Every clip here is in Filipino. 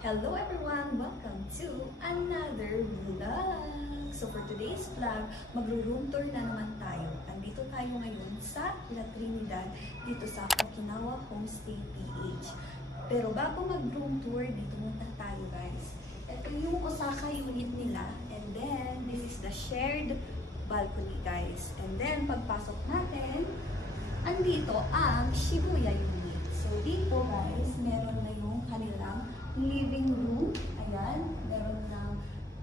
Hello everyone! Welcome to another vlog! So for today's vlog, magro-room tour na naman tayo. Andito tayo ngayon sa La Trinidad, dito sa Okinawa Homestay PH. Pero bago mag-room tour, dito muna tayo guys. Ito yung Osaka unit nila. And then, this is the shared balcony guys. And then, pagpasok natin, andito ang Shibuya unit. So dito guys, meron na yung kanilang living room. Ayan, meron ng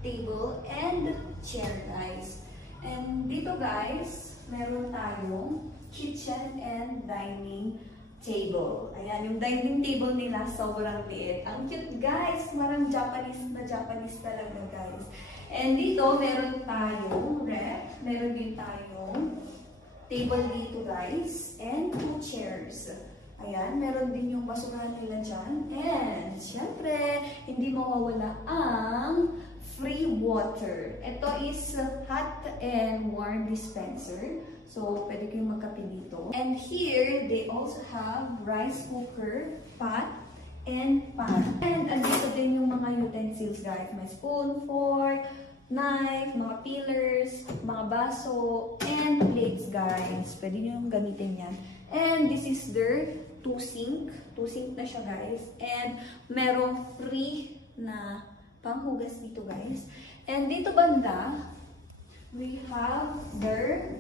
table and chair guys. And dito guys, meron tayong kitchen and dining table. Ayan, yung dining table nila sobrang liit. Ang cute guys, parang Japanese talaga guys. And dito, meron tayong ref. Meron din tayong table dito guys. And 2 chairs. Ayan, meron din yung basurahan nila dyan. And, syempre, hindi mawawala ang free water. Ito is hot and warm dispenser. So, pwede kayong magkape dito. And here, they also have rice cooker, pot, and pan. And, andito din yung mga utensils, guys. May spoon, fork, knife, mga peelers, mga baso, and plates, guys. Pwede nyo gamitin yan. And this is their 2 sink. 2 sink na siya, guys. And merong free na panghugas dito, guys. And dito banda, we have their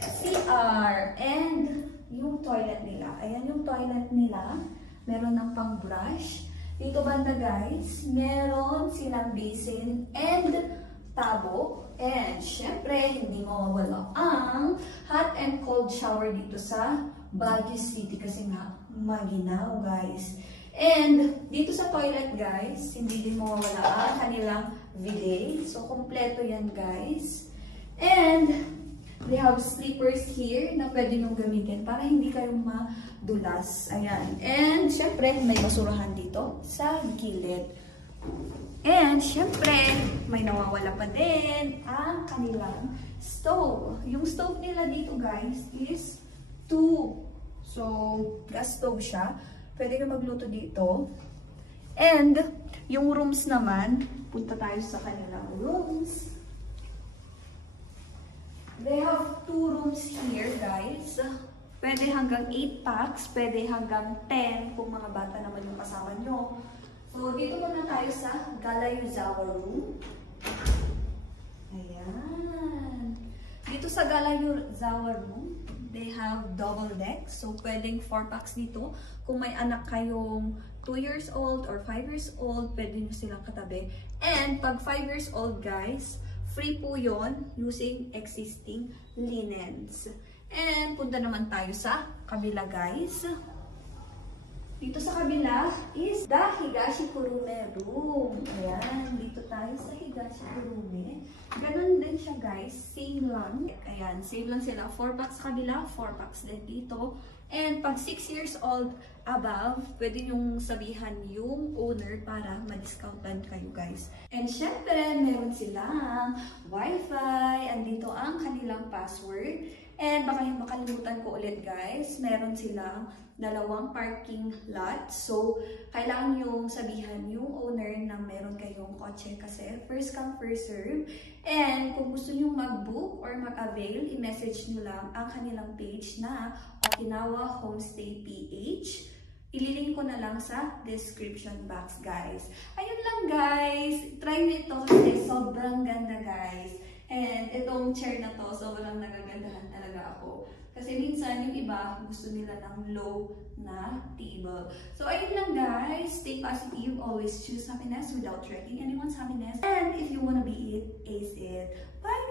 CR and yung toilet nila. Ayan yung toilet nila. Meron ng pang-brush. Dito banda, guys, meron silang basin and tabo. And syempre, hindi mawawala ang hot and cold shower dito sa Baguio City kasi nga maginaw guys. And dito sa toilet guys, hindi din mawawala ang kanilang bidet. So kompleto yan guys. And they have slippers here na pwede nyo gamitin para hindi kayo madulas. Ayan. And syempre, may basurahan dito sa gilid. And syempre, may nawawala pa din ang kanilang stove. Yung stove nila dito guys is 2. So, gas stove siya. Pwede ka magluto dito. And, yung rooms naman, punta tayo sa kanilang rooms. They have 2 rooms here, guys. Pwede hanggang 8 packs, pwede hanggang 10 kung mga bata naman yung kasama nyo. So, dito muna tayo sa Galayuzawa room. Ayan. Dito sa Galayuzawa room, they have double deck. So, pwedeng 4 packs dito. Kung may anak kayong 2 years old or 5 years old, pwede nyo silang katabi. And, pag 5 years old, guys, free po yon using existing linens. And, punta naman tayo sa kabila, guys. Dito sa kabila is the Higashi Kurume room. Ayan, dito tayo sa Higashi Kurume. Ganon din siya guys, same lang. Ayan, same lang sila. 4 packs sa kabila, 4 packs din dito. And pag 6 years old above, pwede nyong sabihan yung owner para ma-discountan kayo guys. And syempre, meron silang wifi. Andito ang kanilang password. And baka makalimutan ko ulit guys, meron silang 2 parking lot. So, kailangan yung sabihan yung owner na meron kayong kotse kasi first come, first serve. And kung gusto nyo mag-book or mag-avail, i-message nyo lang ang kanilang page na Okinawa Homestay PH. Ililink ko na lang sa description box, guys. Ayun lang, guys. Try nyo ito kasi sobrang ganda, guys. And itong chair na to, sobrang nagagandahan talaga ako. Kasi minsan, yung iba, gusto nila ng low na table. So, ayun lang guys. Stay positive. Always choose happiness without wrecking anyone's happiness. And if you wanna be it, ace it. Bye!